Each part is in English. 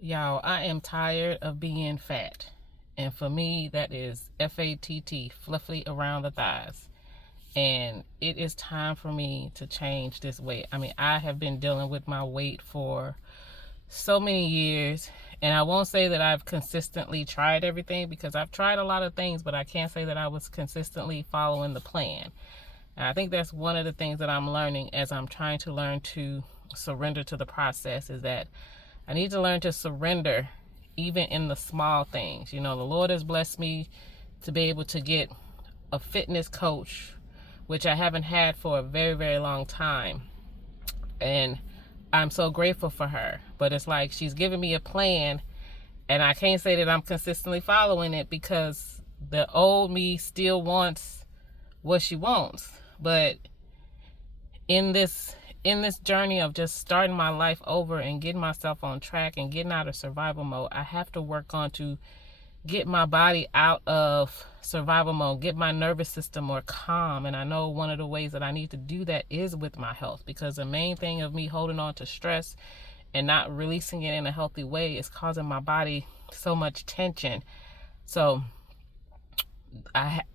Y'all, I am tired of being fat. And for me, that is FATT, fluffy around the thighs. And it is time for me to change this weight. I mean, I have been dealing with my weight for so many years. And I won't say that I've consistently tried everything because I've tried a lot of things, but I can't say that I was consistently following the plan. And I think that's one of the things that I'm learning as I'm trying to learn to surrender to the process is that I need to learn to surrender even in the small things. You know, the Lord has blessed me to be able to get a fitness coach, which I haven't had for a very, very long time. And I'm so grateful for her. But it's like she's giving me a plan, and I can't say that I'm consistently following it because the old me still wants what she wants. But in this journey of just starting my life over and getting myself on track and getting out of survival mode, I have to work on to get my body out of survival mode, get my nervous system more calm. And I know one of the ways that I need to do that is with my health, because the main thing of me holding on to stress and not releasing it in a healthy way is causing my body so much tension. So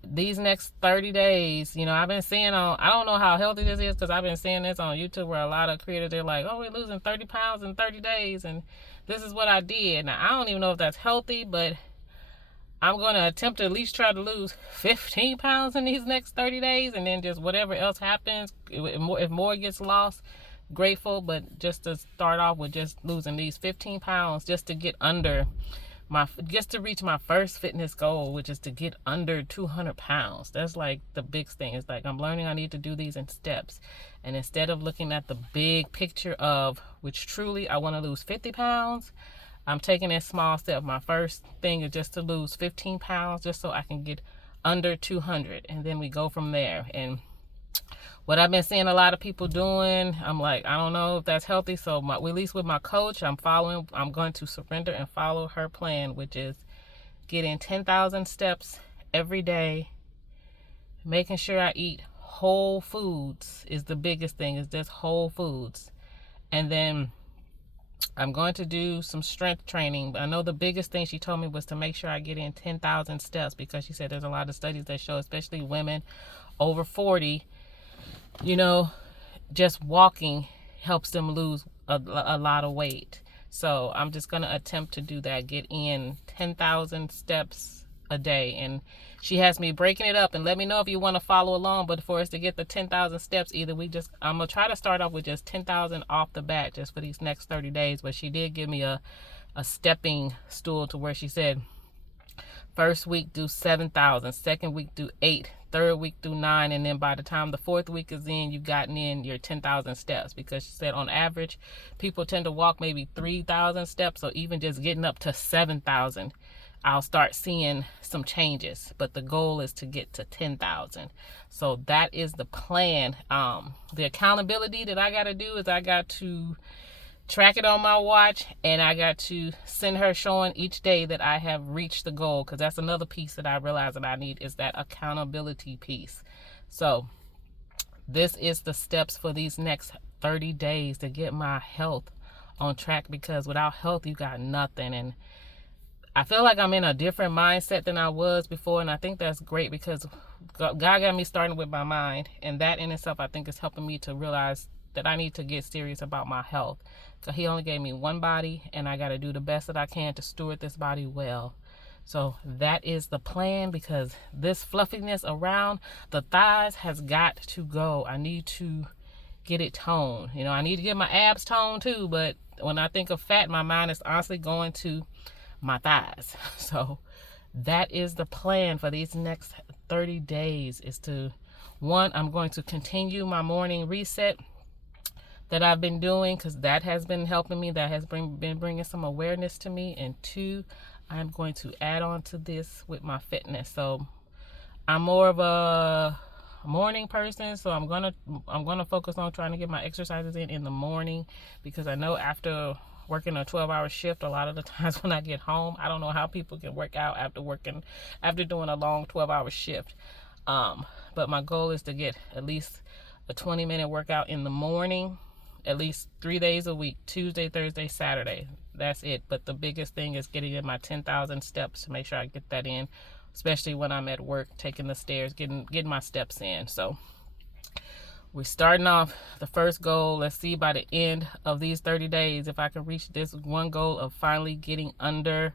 these next 30 days, you know, I've been seeing I don't know how healthy this is because I've been seeing this on YouTube where a lot of creators, they're like, oh, we're losing 30 pounds in 30 days. And this is what I did. Now, I don't even know if that's healthy, but I'm going to attempt to at least try to lose 15 pounds in these next 30 days. And then just whatever else happens, if more gets lost, grateful. But just to start off with just losing these 15 pounds just to get under just to reach my first fitness goal, which is to get under 200 pounds. That's like the big thing. It's like I'm learning I need to do these in steps. And instead of looking at the big picture of which truly I want to lose 50 pounds, I'm taking a small step. My first thing is just to lose 15 pounds just so I can get under 200. And then we go from there. And what I've been seeing a lot of people doing, I'm like, I don't know if that's healthy. So at least with my coach, I'm going to surrender and follow her plan, which is getting 10,000 steps every day, making sure I eat whole foods is the biggest thing, is just whole foods. And then I'm going to do some strength training. But I know the biggest thing she told me was to make sure I get in 10,000 steps, because she said there's a lot of studies that show, especially women over 40, you know, just walking helps them lose a lot of weight. So I'm just going to attempt to do that, get in 10,000 steps a day. And she has me breaking it up, and let me know if you want to follow along. But for us to get the 10,000 steps, I'm going to try to start off with just 10,000 off the bat just for these next 30 days. But she did give me a stepping stool to where she said, first week do 7,000, second week do 8, third week do 9, and then by the time the fourth week is in, you've gotten in your 10,000 steps. Because she said on average, people tend to walk maybe 3,000 steps, so even just getting up to 7,000, I'll start seeing some changes. But the goal is to get to 10,000. So that is the plan. The accountability that I got to do is I got to track it on my watch, and I got to send her showing each day that I have reached the goal, because that's another piece that I realize that I need, is that accountability piece. So this is the steps for these next 30 days to get my health on track, because without health you got nothing. And I feel like I'm in a different mindset than I was before, and I think that's great, because God got me starting with my mind, and that in itself I think is helping me to realize that I need to get serious about my health. So he only gave me one body, and I got to do the best that I can to steward this body well. So that is the plan, because this fluffiness around the thighs has got to go. I need to get it toned. You know, I need to get my abs toned too, but when I think of fat, my mind is honestly going to my thighs. So that is the plan for these next 30 days, is to, one, I'm going to continue my morning reset that I've been doing, because that has been helping me. That has been bringing some awareness to me. And two, I'm going to add on to this with my fitness. So I'm more of a morning person, so I'm gonna focus on trying to get my exercises in the morning, because I know after working a 12-hour shift, a lot of the times when I get home, I don't know how people can work out after doing a long 12-hour shift. But my goal is to get at least a 20-minute workout in the morning, at least 3 days a week, Tuesday, Thursday, Saturday. that's it. But the biggest thing is getting in my 10,000 steps to make sure I get that in, especially when I'm at work, taking the stairs, getting my steps in. So we're starting off the first goal. Let's see by the end of these 30 days if I can reach this one goal of finally getting under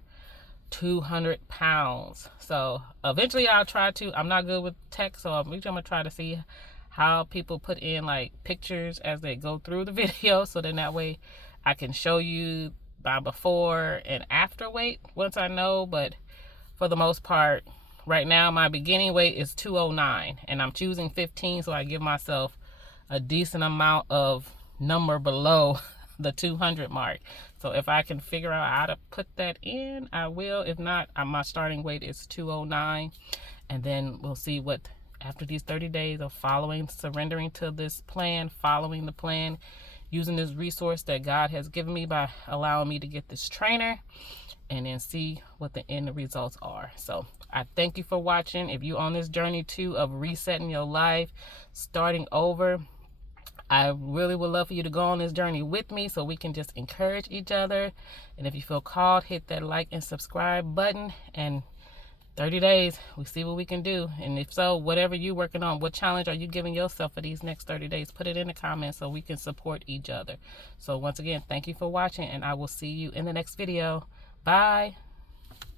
200 pounds. So eventually I'll try to. I'm not good with text, so I'm gonna try to see how people put in like pictures as they go through the video, so then that way I can show you my before and after weight once I know. But for the most part, right now my beginning weight is 209, and I'm choosing 15, so I give myself a decent amount of number below the 200 mark. So if I can figure out how to put that in, I will. If not, my starting weight is 209, and then we'll see what, after these 30 days of following, surrendering to this plan, following the plan, using this resource that God has given me by allowing me to get this trainer, and then see what the end results are. So I thank you for watching. If you're on this journey too of resetting your life, starting over, I really would love for you to go on this journey with me so we can just encourage each other. And if you feel called, hit that like and subscribe button. And 30 days, we see what we can do. And if so, whatever you're working on, what challenge are you giving yourself for these next 30 days? Put it in the comments so we can support each other. So once again, thank you for watching, and I will see you in the next video. Bye.